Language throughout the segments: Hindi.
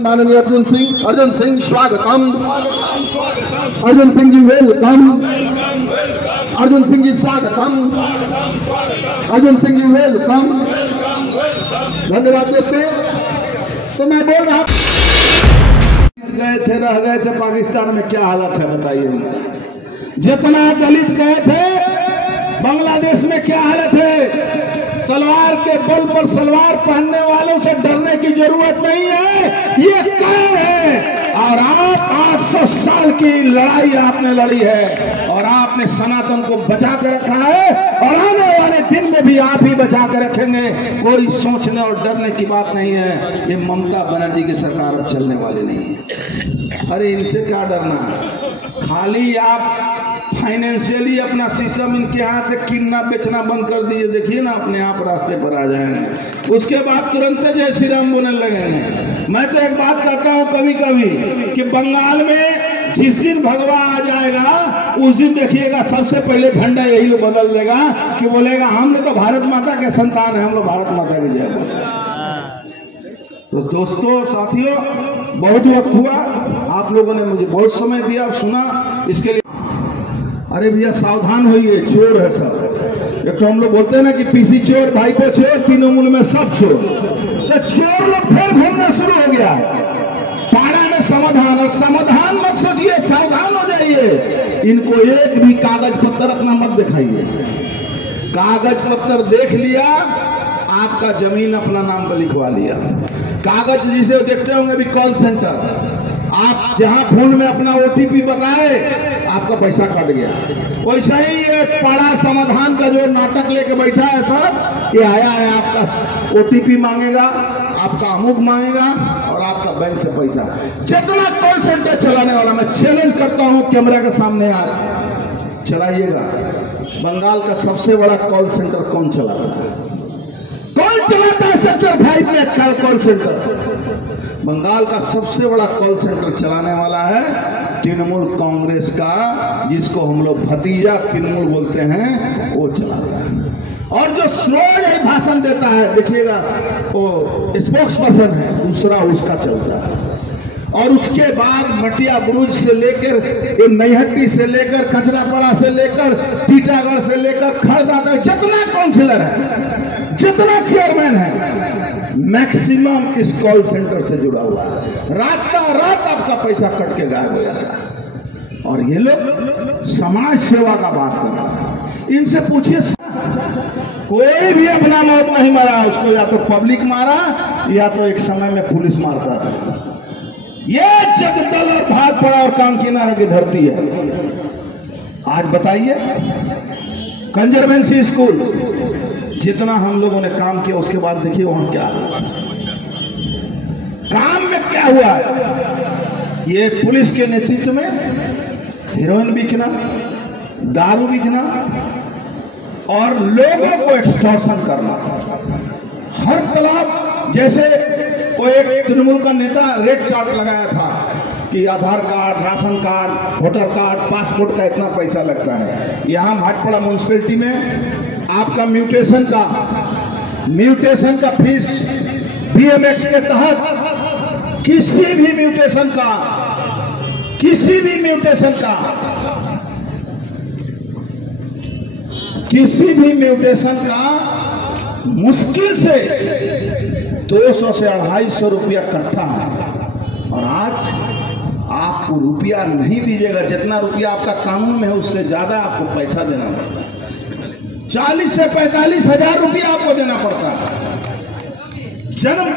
माननीय अर्जुन सिंह स्वागतम। अर्जुन सिंह जी वेलकम। अर्जुन सिंह जी स्वागतम। अर्जुन सिंह जी वेलकम। धन्यवाद देते। तो मैं बोल रहा रह गए थे पाकिस्तान में, क्या हालत है बताइए। जितना दलित गए थे बांग्लादेश में क्या हालत है। तलवार के बल पर सलवार पहनने वालों से डरने की जरूरत नहीं है। ये कौन है? और आप 800 साल की लड़ाई आपने लड़ी है और आपने सनातन को बचा के रखा है और आने वाले दिन में भी आप ही बचा के रखेंगे। कोई सोचने और डरने की बात नहीं है। ये ममता बनर्जी की सरकार अब चलने वाली नहीं है। अरे इनसे क्या डरना है। खाली आप फाइनेंशियली अपना सिस्टम इनके हाथ से कितना बेचना बंद कर दीजिए, देखिए ना अपने आप रास्ते पर आ जाएंगे। उसके बाद तुरंत जय श्री राम बोलने लगेंगे। मैं तो एक बात कहता हूँ कभी कभी कि बंगाल में जिस दिन भगवा आ जाएगा उस दिन देखिएगा सबसे पहले झंडा यही लोग बदल देगा कि बोलेगा हम लोग तो भारत माता के संतान है, हम लोग भारत माता की जय बोले। तो दोस्तों साथियों, बहुत वक्त हुआ, आप लोगों ने मुझे बहुत समय दिया, सुना, इसके लिए अरे भैया सावधान होइए, चोर है सब। एक तो हम लोग बोलते हैं ना कि पीसी चोर, भाईपो चोर, तीनों मूल में सब चोर। तो चोर लोग फिर घूमना शुरू हो गया। पाड़ा में समाधान, और समाधान मत सोचिए, सावधान हो जाइए। इनको एक भी कागज पत्तर अपना मत दिखाइए। कागज पत्तर देख लिया, आपका जमीन अपना नाम पर लिखवा लिया। कागज जिसे देखते होंगे अभी कॉल सेंटर, आप जहां फोन में अपना ओटीपी बताए आपका पैसा कट गया। वैसा ही ये बड़ा समाधान का जो नाटक लेके बैठा है सर, ये आया है आपका ओटीपी मांगेगा, आपका अमुक मांगेगा और आपका बैंक से पैसा। जितना कॉल सेंटर चलाने वाला, मैं चैलेंज करता हूं कैमरा के सामने आज चलाइएगा। बंगाल का सबसे बड़ा कॉल सेंटर कौन चलाता है? कौन चलाता है सेक्टर 5 में कॉल सेंटर? बंगाल का सबसे बड़ा कॉल सेंटर चलाने वाला है तृणमूल कांग्रेस का, जिसको हम लोग भतीजा तृणमूल बोलते हैं, वो चलाता है। और जो रोज ही भाषण देता है, देखिएगा वो स्पोक्स पर्सन है, दूसरा उसका चलता है। और उसके बाद मटिया बुरुज से लेकर नैहट्टी से लेकर कचरापड़ा से लेकर टीटागढ़ से लेकर खड़दा तक जितना काउंसिलर है, जितना चेयरमैन है, मैक्सिमम इस कॉल सेंटर से जुड़ा हुआ है। रात आपका पैसा कट के गायब हो जाता है। और ये लोग समाज सेवा का बात कर रहे हैं। इनसे पूछिए, कोई भी अपना मौत नहीं मारा, उसको या तो पब्लिक मारा या तो एक समय में पुलिस मारता था। ये जगदल और भागपड़ा और कांकीनारा की धरती है। आज बताइए, कंजर्वेंसी स्कूल जितना हम लोगों ने काम किया, उसके बाद देखिए वहां क्या काम में क्या हुआ है। ये पुलिस के नेतृत्व में हेरोइन बिकना, दारू बिकना और लोगों को एक्सटॉर्शन करना। हर तालाब, जैसे वो एक तृणमूल का नेता रेड चार्ट लगाया था कि Aadhaar card, ration card, voter card, passport का इतना पैसा लगता है। यहाँ भाटपाड़ा म्यूनिसिपैलिटी में आपका म्यूटेशन का फीस बीएम एक्ट के तहत किसी भी म्यूटेशन का मुश्किल से 200 से 250 रुपया कट्ठा है। और आज आपको रुपया नहीं दीजिएगा, जितना रुपया आपका कानून में है उससे ज्यादा आपको पैसा देना पड़ता है। 40 से 45 हजार रुपया आपको देना पड़ता है। जन्म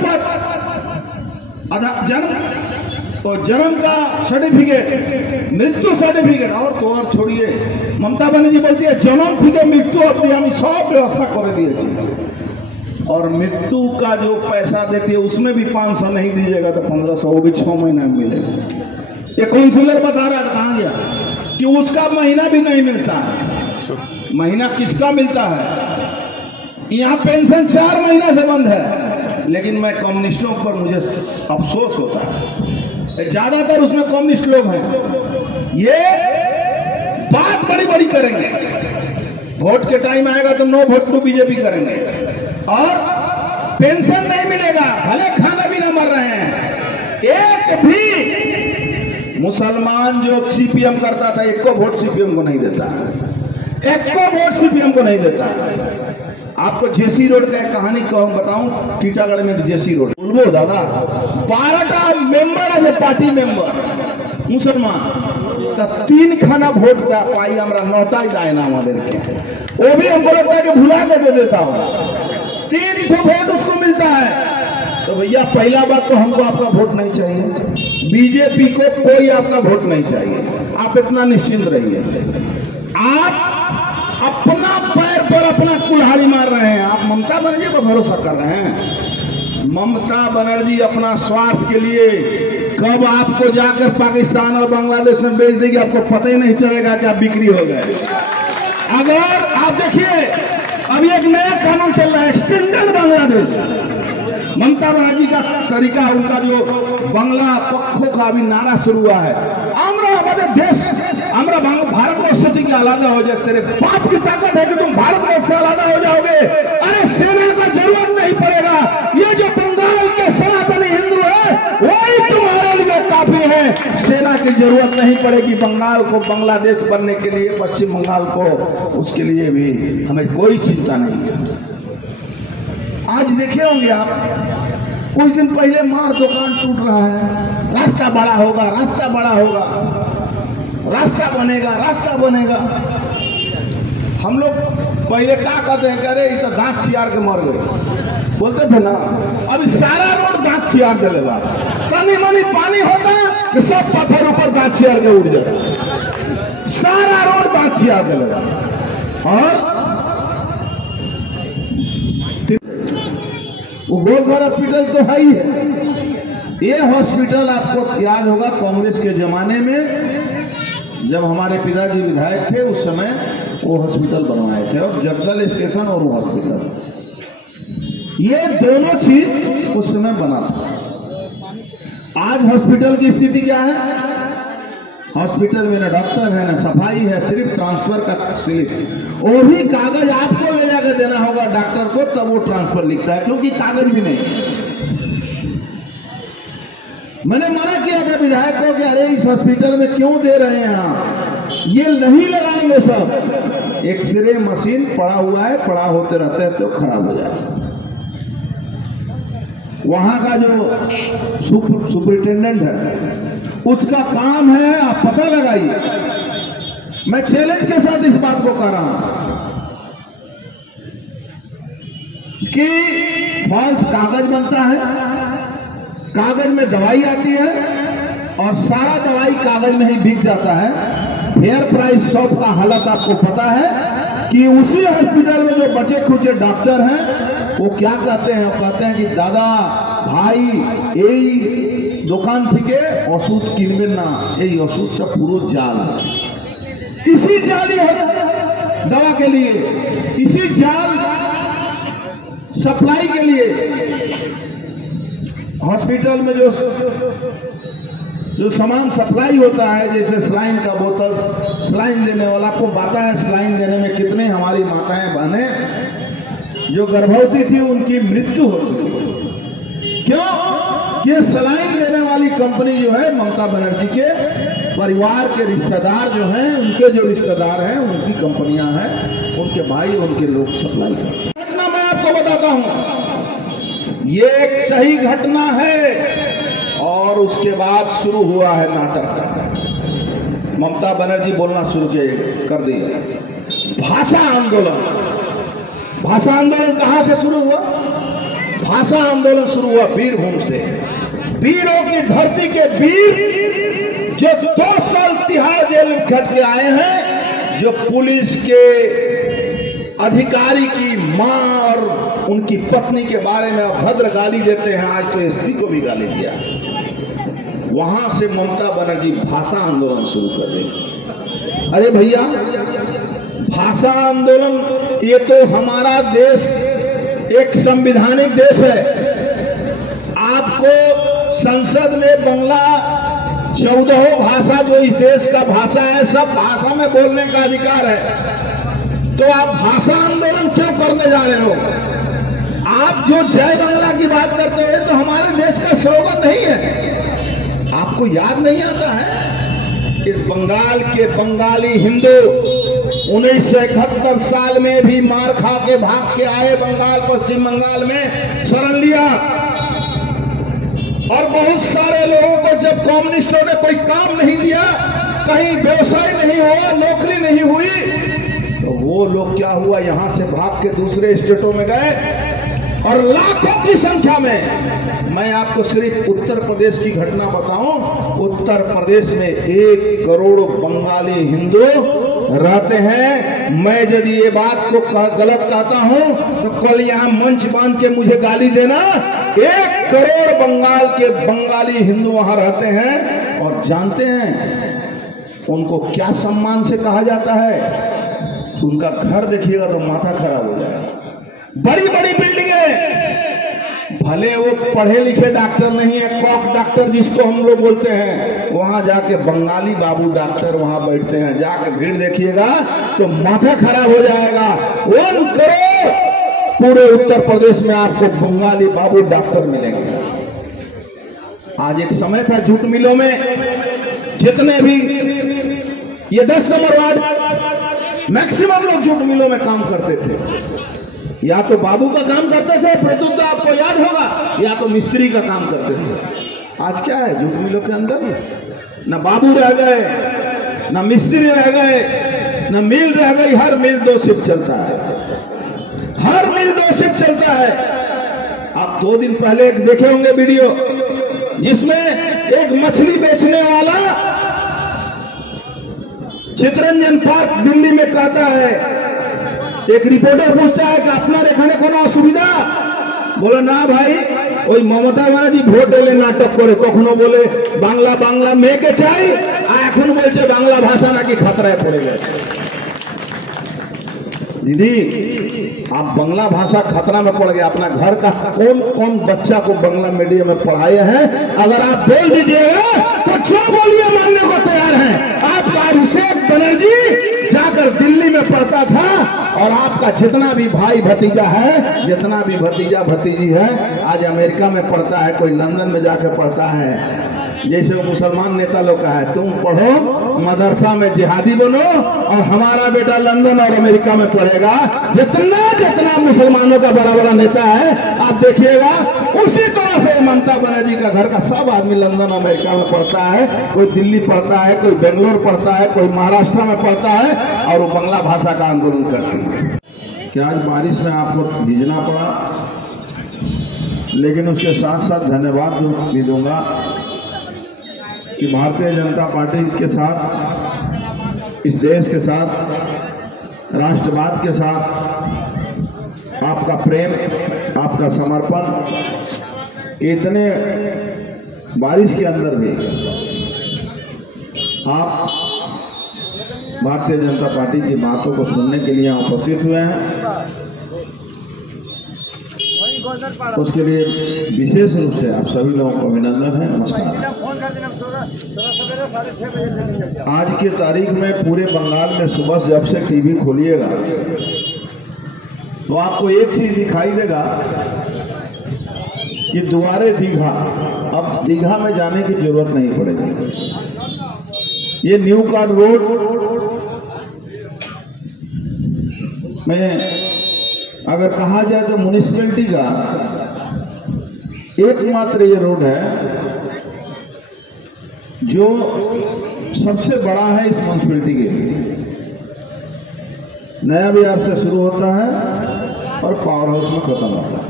जन्म का सर्टिफिकेट, मृत्यु सर्टिफिकेट, और छोड़िए, ममता बनर्जी बोलती है जन्म থেকে मृत्यु अवधि हम सब व्यवस्था कर दिए। और मृत्यु का जो पैसा देती है उसमें भी 500 नहीं दीजिएगा तो 1500, वो भी 6 महीना में मिलेगा। ये काउंसिलर बता रहा था कहाँ गया कि उसका महीना भी नहीं मिलता है। महीना किसका मिलता है? यहाँ पेंशन 4 महीना से बंद है। लेकिन मैं कम्युनिस्टों पर मुझे अफसोस होता है, ज्यादातर उसमें कम्युनिस्ट लोग हैं। ये बात बड़ी बड़ी करेंगे, वोट के टाइम आएगा तो नो वोट टू बीजेपी करेंगे और पेंशन नहीं मिलेगा, भले खाना भी ना मर रहे हैं। एक भी मुसलमान जो सीपीएम करता था, एक को वोट सीपीएम को नहीं देता, एक को वोट सीपीएम को नहीं देता। आपको जेसी रोड का एक कहानी कहूं बताऊं, टीटागढ़ में जेसी रोड बोलो दादा, 12टा मेंबर है, पार्टी मेंबर मुसलमान का 3 खाना वोट दा पाई, हमारा 9टा दाए ना हमारे के, वो भी हमको लगता है कि भुला के दे देता हूँ। 3 वोट उसको मिलता है। तो भैया पहला बात तो हमको आपका वोट नहीं चाहिए, बीजेपी को कोई आपका वोट नहीं चाहिए, आप इतना निश्चिंत रहिए। आप अपना पैर पर अपना कुल्हाड़ी मार रहे हैं, आप ममता बनर्जी पर भरोसा कर रहे हैं। ममता बनर्जी अपना स्वार्थ के लिए कब आपको जाकर पाकिस्तान और बांग्लादेश में बेच देगी आपको पता ही नहीं चलेगा कि आप बिक्री हो गए। अगर आप देखिए अभी एक नया कानून चल रहा है, एक्सटेंडेड बांग्लादेश। ममता बनर्जी का तरीका, उनका जो बांग्ला पक्षों का अभी नारा शुरू हुआ है, আমরা আমাদের देश, আমরা भारतवर्ष থেকে आलादा हो जाए, तेरे बाप की ताकत है कि तुम भारतवर्ष से आलादा हो जाओगे, अरे सेना का जरूरत नहीं पड़ेगा, ये जो बंगाल के सनातनी हिंदू है वही तुम्हारे लिए काफी है, सेना की जरूरत नहीं पड़ेगी बंगाल को बांग्लादेश बनने के लिए, पश्चिम बंगाल को, उसके लिए भी हमें कोई चिंता नहीं है। आज देखे होंगे आप, कुछ दिन पहले मार दुकान टूट रहा है, रास्ता बड़ा होगा, रास्ता बड़ा होगा, रास्ता बनेगा, रास्ता बनेगा। हम लोग पहले क्या कहते हैं, अरे ये तो दांत चियार के मर गए बोलते थे ना, अभी सारा रोड दांत चियार दे लेगा, तनी मनी पानी होता कि सब पत्थर ऊपर दांत चियार के उड़ जाता, सारा रोड दांत चियार दे लेगा। और वो गोलघर हॉस्पिटल तो है ही है। ये हॉस्पिटल आपको याद होगा कांग्रेस के जमाने में जब हमारे पिताजी विधायक थे उस समय वो हॉस्पिटल बनवाए थे, और जगदल स्टेशन और वो हॉस्पिटल, ये दोनों चीज उस समय बना था। आज हॉस्पिटल की स्थिति क्या है? हॉस्पिटल में ना डॉक्टर है ना सफाई है, सिर्फ ट्रांसफर का स्लिप, वो भी कागज आपको ले जाकर देना होगा डॉक्टर को, तब वो ट्रांसफर लिखता है, क्योंकि कागज भी नहीं। मैंने मना किया था विधायक को कि अरे इस हॉस्पिटल में क्यों दे रहे हैं आप, ये नहीं लगाएंगे सब। एक्सरे मशीन पड़ा हुआ है, पड़ा होते रहते हैं तो खराब हो जाए। वहां का जो सुपरिटेंडेंट है उसका काम है, आप पता लगाइए। मैं चैलेंज के साथ इस बात को कह रहा हूं कि फॉल्स कागज बनता है, कागज में दवाई आती है और सारा दवाई कागज में ही बिक जाता है। फेयर प्राइस शॉप का हालत आपको पता है कि उसी हॉस्पिटल में जो बचे खुचे डॉक्टर हैं वो क्या कहते हैं, वो कहते हैं कि दादा भाई यही दुकान থেকে ওষুধ কিনবেন না, এই ওষুধটা পুরো জাল, इसी जाली दवा के लिए, इसी जाल सप्लाई के लिए हॉस्पिटल में जो सामान सप्लाई होता है, जैसे सलाइन का बोतल, सलाइन देने वाला को पता है सलाइन देने में कितने हमारी माताएं बहनें जो गर्भवती थी उनकी मृत्यु हो चुकी। क्यों? ये सलाइन देने वाली कंपनी जो है ममता बनर्जी के परिवार के रिश्तेदार जो हैं, उनके जो रिश्तेदार हैं उनकी कंपनियां हैं, उनके भाई उनके लोग सप्लाई करते हैं। घटना मैं आपको बताता हूं, ये एक सही घटना है और उसके बाद शुरू हुआ है नाटक। ममता बनर्जी बोलना शुरू कर दी भाषा आंदोलन। भाषा आंदोलन कहां से शुरू हुआ? भाषा आंदोलन शुरू हुआ बीरभूम से। वीरों की धरती के वीर जो 2 साल तिहाड़ जेल में कट के आए हैं, जो पुलिस के अधिकारी की मां और उनकी पत्नी के बारे में अभद्र गाली देते हैं, आज तो एसपी को भी गाली दिया। वहां से ममता बनर्जी भाषा आंदोलन शुरू कर देगी। अरे भैया, भाषा आंदोलन, ये तो हमारा देश एक संवैधानिक देश है। आपको संसद में बांग्ला 14 भाषा जो इस देश का भाषा है, सब भाषा में बोलने का अधिकार है। तो आप भाषा आंदोलन क्यों करने जा रहे हो? आप जो जय बांग्ला की बात करते हैं तो हमारे देश का स्लोगन नहीं है। आपको याद नहीं आता है? इस बंगाल के बंगाली हिंदू 1971 साल में भी मार खा के भाग के आए, बंगाल पश्चिम बंगाल में शरण लिया। और बहुत सारे लोगों को जब कम्युनिस्टों ने कोई काम नहीं दिया, कहीं व्यवसाय नहीं हुआ, नौकरी नहीं हुई, तो वो लोग क्या हुआ, यहां से भाग के दूसरे स्टेटों में गए और लाखों की संख्या में, मैं आपको सिर्फ उत्तर प्रदेश की घटना बताऊं, उत्तर प्रदेश में 1 करोड़ बंगाली हिंदू रहते हैं। मैं यदि ये बात को गलत कहता हूं तो कल यहां मंच बांध के मुझे गाली देना। 1 करोड़ बंगाल के बंगाली हिंदू वहां रहते हैं। और जानते हैं उनको क्या सम्मान से कहा जाता है? उनका घर देखिएगा तो माथा खराब हो जाएगा। बड़ी बड़ी बिल्डिंगें, भले वो पढ़े लिखे डॉक्टर नहीं है, कॉक डॉक्टर जिसको हम लोग बोलते हैं, वहां जाके बंगाली बाबू डॉक्टर वहां बैठते हैं। जाके भीड़ देखिएगा तो माथा खराब हो जाएगा। 1 करोड़ पूरे उत्तर प्रदेश में आपको बंगाली बाबू डॉक्टर मिलेंगे। आज एक समय था जूट मिलों में जितने भी ये 10 नंबर वार्ड मैक्सिमम लोग जूट मिलों में काम करते थे। या तो बाबू का काम करते थे, प्रद्युत आपको याद होगा, या तो मिस्त्री का काम करते थे। आज क्या है जूट मिलों के अंदर? न बाबू रह गए, न मिस्त्री रह गए, न मिल रह गई। हर मिल 2 शिफ्ट चलता है, हर मिल 2 शिफ्ट चलता है। आप 2 दिन पहले एक देखे होंगे वीडियो जिसमें एक मछली बेचने वाला चितरंजन पार्क दिल्ली में कहता है, एक रिपोर्टर पूछता है कि আপনার এখানে কোনো অসুবিধা? বলে না ভাই, ওই মমতা ব্যানার্জি ভোট এলে নাটক করে, কখনো বলে বাংলা বাংলা মেয়েকে চাই, আর এখন বলছে বাংলা ভাষা নাকি খতরায় পড়ে গেছে। दीदी, आप बांग्ला भाषा खतरा में पड़ गया। अपना घर का कौन कौन बच्चा को बांग्ला मीडियम में पढ़ाए हैं? अगर आप बोल दीजिएगा तो जो बोलिए मानने को तैयार हैं। आपका अभिषेक बनर्जी जाकर दिल्ली में पढ़ता था, और आपका जितना भी भाई भतीजा है, जितना भी भतीजा भतीजी है, आज अमेरिका में पढ़ता है, कोई लंदन में जाकर पढ़ता है। जैसे वो मुसलमान नेता लोग का है, तुम पढ़ो मदरसा में जिहादी बनो, और हमारा बेटा लंदन और अमेरिका में पढ़ेगा। जितना जितना मुसलमानों का बड़ा बड़ा नेता है, आप देखिएगा उसी तरह से ममता बनर्जी का घर का सब आदमी लंदन अमेरिका में पढ़ता है। कोई दिल्ली पढ़ता है, कोई बेंगलोर पढ़ता है, कोई महाराष्ट्र में पढ़ता है, और वो बांग्ला भाषा का आंदोलन करती है। क्या आज बारिश में आपको भीगना पड़ा? लेकिन उसके साथ साथ धन्यवाद भी दूंगा कि भारतीय जनता पार्टी के साथ, इस देश के साथ, राष्ट्रवाद के साथ आपका प्रेम, आपका समर्पण, इतने बारिश के अंदर भी आप भारतीय जनता पार्टी की बातों को सुनने के लिए उपस्थित हुए हैं, उसके लिए विशेष रूप से आप सभी लोगों को अभिनंदन है। नमस्कार। आज की तारीख में पूरे बंगाल में सुबह जब से टीवी खोलिएगा तो आपको एक चीज दिखाई देगा कि दोबारे दीघा, अब दीघा में जाने की जरूरत नहीं पड़ेगी। ये न्यू कार्ड रोड में अगर कहा जाए तो म्युनिसिपैलिटी का एकमात्र ये रोड है जो सबसे बड़ा है इस म्युनिसिपैलिटी के लिए। नया बिहार से शुरू होता है और पावर हाउस में खत्म होता है।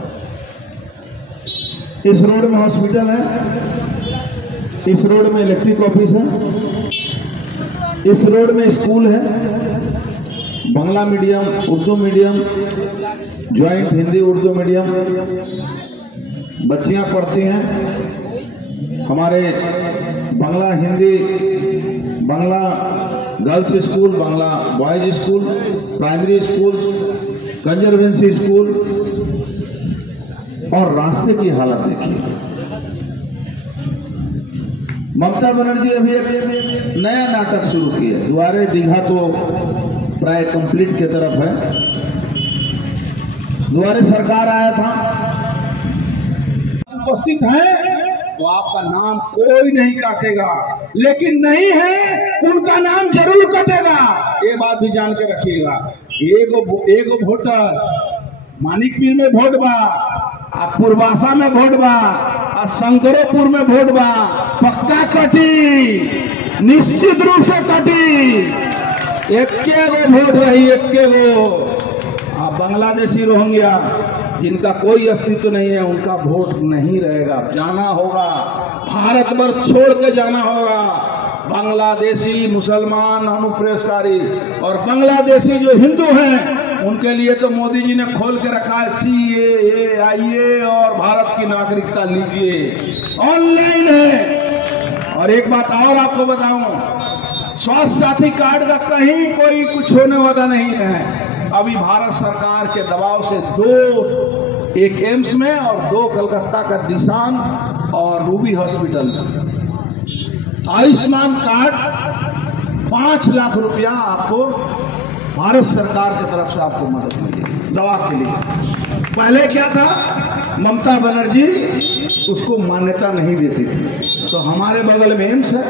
इस रोड में हॉस्पिटल है, इस रोड में इलेक्ट्रिक ऑफिस है, इस रोड में स्कूल है, Bangla medium, Urdu medium, joint Hindi Urdu medium बच्चियां पढ़ती हैं। हमारे Bangla Hindi, Bangla girls school, Bangla boys school, primary school, conservancy school, और रास्ते की हालत देखिए। ममता बनर्जी अभी एक नया नाटक शुरू किया। द्वारे दीघा तो प्राय कंप्लीट की तरफ है। द्वारे सरकार आया था, उपस्थित हैं तो आपका नाम कोई नहीं काटेगा, लेकिन नहीं है उनका नाम जरूर कटेगा। ये बात भी जान के रखिएगा। एगो वोटर मानिकपुर में वोट बा, आ पूर्वासा में वोट बा, आ शंकरोपुर में वोट बा, पक्का कटी, निश्चित रूप से कटी। एक्के गो वोट रही, एक्के गो। बांग्लादेशी रोहिंग्या जिनका कोई अस्तित्व नहीं है, उनका वोट नहीं रहेगा। जाना होगा, भारतवर्ष छोड़ के जाना होगा। बांग्लादेशी मुसलमान अनुप्रवेशकारी और बांग्लादेशी जो हिंदू हैं, उनके लिए तो मोदी जी ने खोल के रखा है CAA, आइए और भारत की नागरिकता लीजिए, ऑनलाइन है। और एक बात और आपको बताऊं, स्वास्थ्य साथी कार्ड का कहीं कोई कुछ होने वाला नहीं है। अभी भारत सरकार के दबाव से 2, एक एम्स में और 2 कलकत्ता का दिशान और Ruby hospital, Ayushman card 5 lakh रुपया आपको भारत सरकार की तरफ से आपको मदद मिलेगी दवा के लिए। पहले क्या था, ममता बनर्जी उसको मान्यता नहीं देती थी। तो हमारे बगल में एम्स है,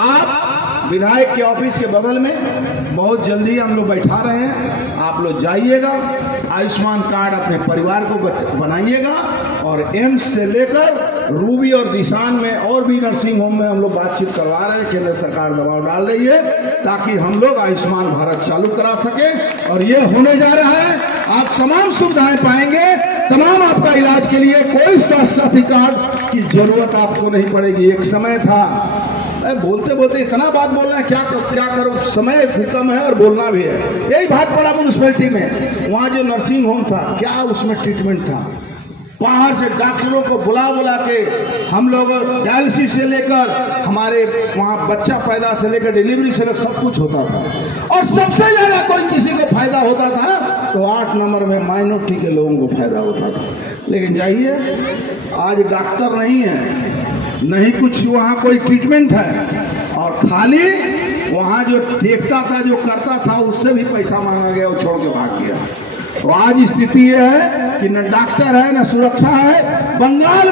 आप विधायक के ऑफिस के बगल में बहुत जल्दी हम लोग बैठा रहे हैं, आप लोग जाइएगा, आयुष्मान कार्ड अपने परिवार को बनाइएगा। और एम्स से लेकर रूबी और दिशान में और भी नर्सिंग होम में हम लोग बातचीत करवा रहे हैं। केंद्र सरकार दबाव डाल रही है ताकि हम लोग आयुष्मान भारत चालू करा सके, और ये होने जा रहा है। आप तमाम सुविधाएं पाएंगे, तमाम आपका इलाज के लिए कोई स्वास्थ्य साथी कार्ड की जरूरत आपको नहीं पड़ेगी। एक समय था, बोलते बोलते इतना बात बोलना है, क्या करो, समय कम है और बोलना भी है। यही भाटपाड़ा म्यूनिसिपैलिटी में वहाँ जो नर्सिंग होम था, क्या उसमें ट्रीटमेंट था। बाहर से डॉक्टरों को बुला के हम लोग डायलिसिस से लेकर हमारे वहाँ बच्चा पैदा से लेकर डिलीवरी से लेकर सब कुछ होता था। और सबसे ज़्यादा कोई किसी को फायदा होता था तो 8 नंबर में माइनॉरिटी के लोगों को फायदा होता था। लेकिन जाइए, आज डॉक्टर नहीं है, नहीं कुछ वहाँ कोई ट्रीटमेंट है, और खाली वहाँ जो देखता था, जो करता था, उससे भी पैसा मांगा गया और छोड़ के भाग गया। तो आज स्थिति यह है कि न डॉक्टर है न सुरक्षा है। बंगाल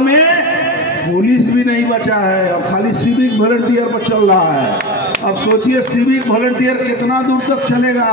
में पुलिस भी नहीं बचा है, अब खाली सिविक वॉलंटियर पर चल रहा है। अब सोचिए सिविक वॉलंटियर कितना दूर तक चलेगा।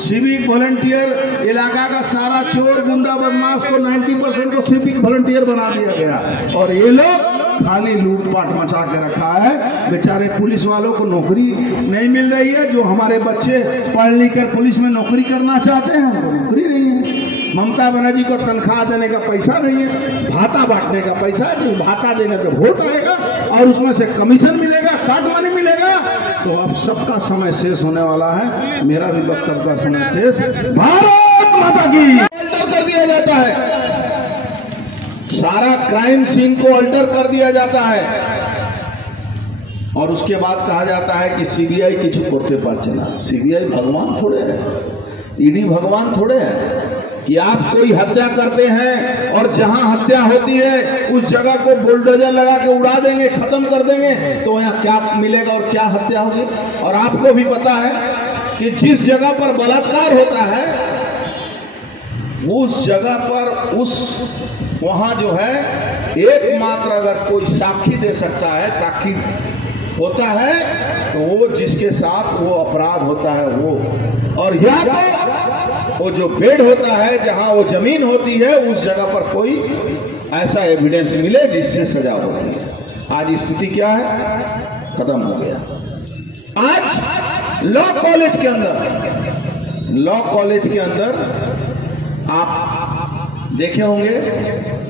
सिविक वॉलंटियर इलाका का सारा चोर गुंडा बदमाश को 90% को सिविक वॉलंटियर बना दिया गया, और ये लोग खाली लूटपाट मचा के रखा है। बेचारे पुलिस वालों को नौकरी नहीं मिल रही है। जो हमारे बच्चे पढ़ लिख कर पुलिस में नौकरी करना चाहते हैं, उनको नौकरी नहीं है। ममता बनर्जी को तनख्वाह देने का पैसा नहीं है, भाता बांटने का पैसा है। तो भाता देने तो वोट आएगा और उसमें से कमीशन मिलेगा, कार्ड मनी मिलेगा। तो अब सबका समय शेष होने वाला है, मेरा भी वक्तव्य का समय शेष। भारत माता की अल्टर कर दिया जाता है, सारा क्राइम सीन को अल्टर कर दिया जाता है, और उसके बाद कहा जाता है कि CBI किसी कोर्ट के पास चला। CBI भगवान थोड़े है, ED भगवान थोड़े है कि आप कोई हत्या करते हैं और जहां हत्या होती है उस जगह को बुलडोजर लगा के उड़ा देंगे, खत्म कर देंगे, तो यहाँ क्या मिलेगा और क्या हत्या होगी। और आपको भी पता है कि जिस जगह पर बलात्कार होता है उस जगह पर वहां जो है एकमात्र अगर कोई साक्षी दे सकता है, साक्षी होता है, तो वो जिसके साथ वो अपराध होता है वो, और या तो वो जो बेड होता है जहां वो जमीन होती है उस जगह पर कोई ऐसा एविडेंस मिले जिससे सजा होती है। आज स्थिति क्या है, खत्म हो गया। आज लॉ कॉलेज के अंदर आप देखे होंगे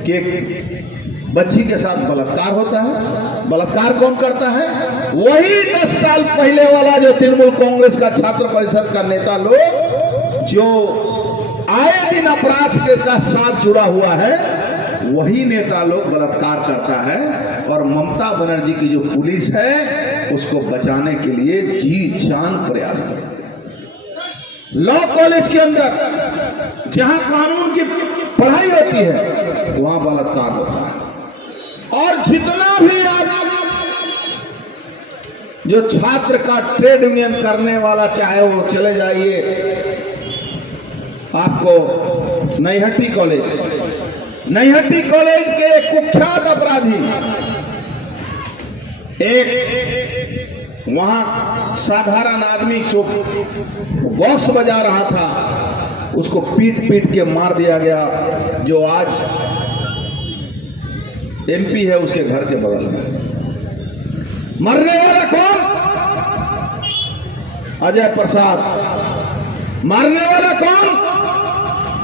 कि एक बच्ची के साथ बलात्कार होता है। बलात्कार कौन करता है? वही 10 साल पहले वाला जो तृणमूल कांग्रेस का छात्र परिषद का नेता लोग जो आए दिन अपराध के साथ जुड़ा हुआ है, वही नेता लोग बलात्कार करता है। और ममता बनर्जी की जो पुलिस है उसको बचाने के लिए जी जान प्रयास करती है। लॉ कॉलेज के अंदर जहां कानून की पढ़ाई होती है वहां बलात्कार होता है। और जितना भी आप जो छात्र का ट्रेड यूनियन करने वाला चाहे वो चले जाइए आपको नैहट्टी कॉलेज, नैहटी कॉलेज के कुख्यात अपराधी एक वहां साधारण आदमी जो बॉक्स बजा रहा था उसको पीट पीट के मार दिया गया, जो आज एमपी है उसके घर के बगल में। मरने वाला कौन? अजय प्रसाद। मारने वाला कौन?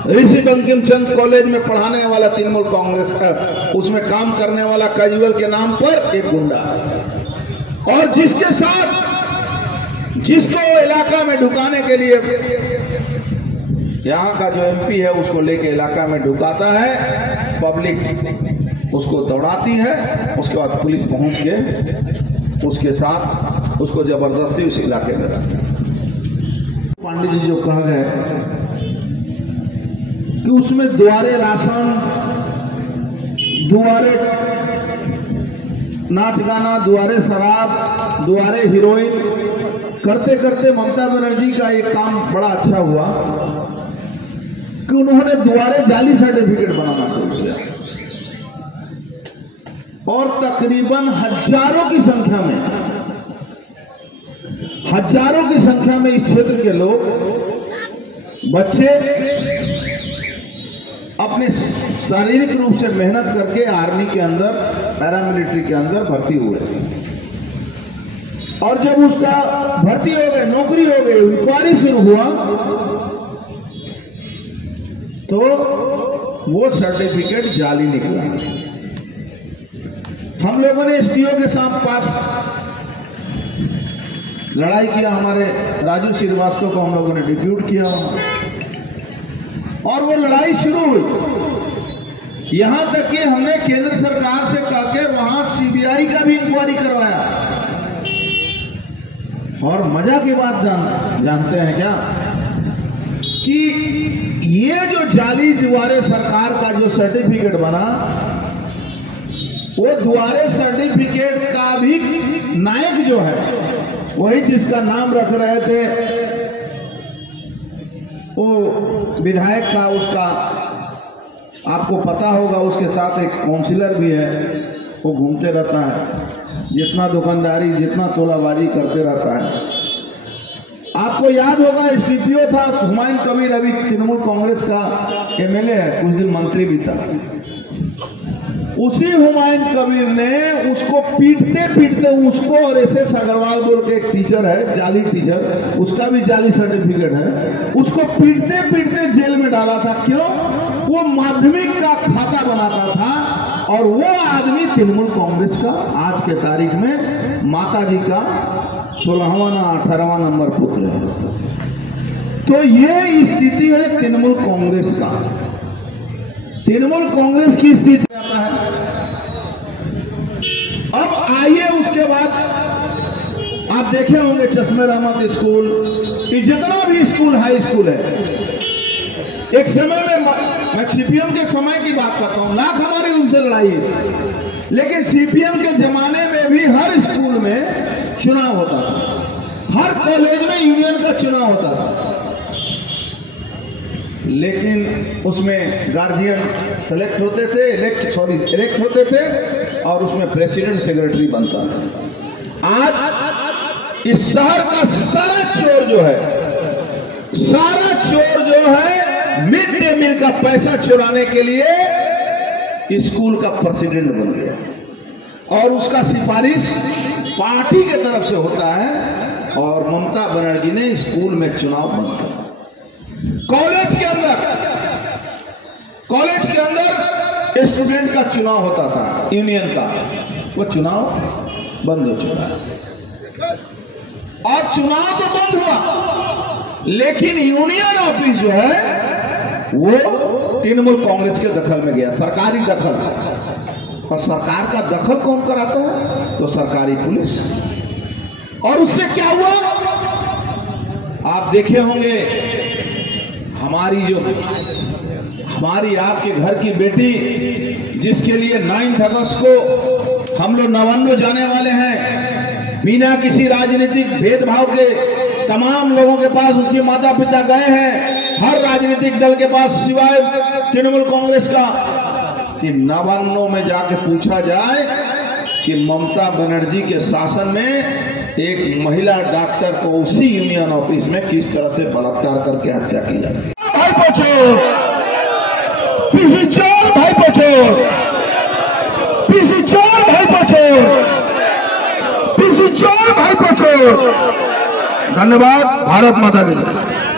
ऋषि बंकिम चंद कॉलेज में पढ़ाने वाला तृणमूल कांग्रेस का उसमें काम करने वाला कैजुअल के नाम पर एक गुंडा, और जिसके साथ जिसको इलाका में ढुकाने के लिए यहाँ का जो एमपी है उसको लेके इलाका में ढुकाता है, पब्लिक उसको दौड़ाती है, उसके बाद पुलिस पहुंच के उसके साथ उसको जबरदस्ती उस इलाके में रखती है। पांडे जी जो कहा गए कि उसमें द्वारे राशन, द्वारे नाच गाना, द्वारे शराब, द्वारे हीरोइन करते करते ममता बनर्जी का एक काम बड़ा अच्छा हुआ कि उन्होंने द्वारे जाली सर्टिफिकेट बनाना शुरू किया, और तकरीबन हजारों की संख्या में इस क्षेत्र के लोग, बच्चे अपने शारीरिक रूप से मेहनत करके आर्मी के अंदर, पैरामिलिट्री के अंदर भर्ती हुए, और जब उसका भर्ती हो गए, नौकरी हो गई, इंक्वायरी शुरू हुआ तो वो सर्टिफिकेट जाली निकला। हम लोगों ने एसडीओ के साथ पास लड़ाई किया, हमारे राजू श्रीवास्तव को हम लोगों ने डिप्यूट किया और वो लड़ाई शुरू हुई। यहां तक कि हमने केंद्र सरकार से कहकर वहां सीबीआई का भी इंक्वायरी करवाया। और मजा की बात जानते हैं क्या कि ये जो जाली द्वारे सरकार का जो सर्टिफिकेट बना, वो द्वारे सर्टिफिकेट का भी नायक जो है, वही जिसका नाम रख रहे थे वो विधायक का, उसका आपको पता होगा, उसके साथ एक काउंसिलर भी है, वो घूमते रहता है, जितना दुकानदारी, जितना तोलाबाजी करते रहता है। आपको याद होगा एसडीपीओ था हुमायूं कबीर, अभी तृणमूल कांग्रेस का एमएलए है, कुछ दिन मंत्री भी था। उसी हुमायूं कबीर ने उसको पीटते पीटते, उसको और एसएस अग्रवाल बोल के एक टीचर है, जाली टीचर, उसका भी जाली सर्टिफिकेट है, उसको पीटते पीटते जेल में डाला था। क्यों? वो माध्यमिक का खाता बनाता था, और वो आदमी तृणमूल कांग्रेस का आज के तारीख में माता जी का 16वां ना 18वां नंबर पुत्र है। तो ये स्थिति है तृणमूल कांग्रेस का। तृणमूल कांग्रेस की स्थिति आता है। अब आइए उसके बाद आप देखे होंगे चश्मे रहमत स्कूल, जितना भी स्कूल हाई स्कूल है, एक समय में मैं सीपीएम के समय की बात करता हूं, लाख हमारी उनसे लड़ाई है, लेकिन सीपीएम के जमाने में भी हर स्कूल में चुनाव होता था, हर कॉलेज में यूनियन का चुनाव होता था, लेकिन उसमें गार्जियन सेलेक्ट होते थे, इलेक्ट होते थे, और उसमें प्रेसिडेंट सेक्रेटरी बनता था। आज इस शहर का सारा चोर जो है मिड डे मील का पैसा चुराने के लिए स्कूल का प्रेसिडेंट बन गया, और उसका सिफारिश पार्टी के तरफ से होता है, और ममता बनर्जी ने स्कूल में चुनाव बंद किया। कॉलेज के अंदर स्टूडेंट का चुनाव होता था, यूनियन का, वो चुनाव बंद हो चुका है। और चुनाव तो बंद हुआ, लेकिन यूनियन ऑफिस जो है वो तृणमूल कांग्रेस के दखल में गया, सरकारी दखल। और सरकार का दखल कौन कराता है? तो सरकारी पुलिस। और उससे क्या हुआ आप देखे होंगे, हमारी आपके घर की बेटी, जिसके लिए 9 अगस्त को हम लोग नवान्न जाने वाले हैं, बिना किसी राजनीतिक भेदभाव के तमाम लोगों के पास उसके माता पिता गए हैं, हर राजनीतिक दल के पास सिवाय तृणमूल कांग्रेस का कि नवान्नों में जाके पूछा जाए कि ममता बनर्जी के शासन में एक महिला डॉक्टर को उसी यूनियन ऑफिस में किस तरह से बलात्कार करके हत्या की जाए। भाई पचोर, पीसी चोर भाई पचोर, पीसी चोर भाई पचोर, पीसी चोर भाई पचोर। धन्यवाद। भारत माता की जय।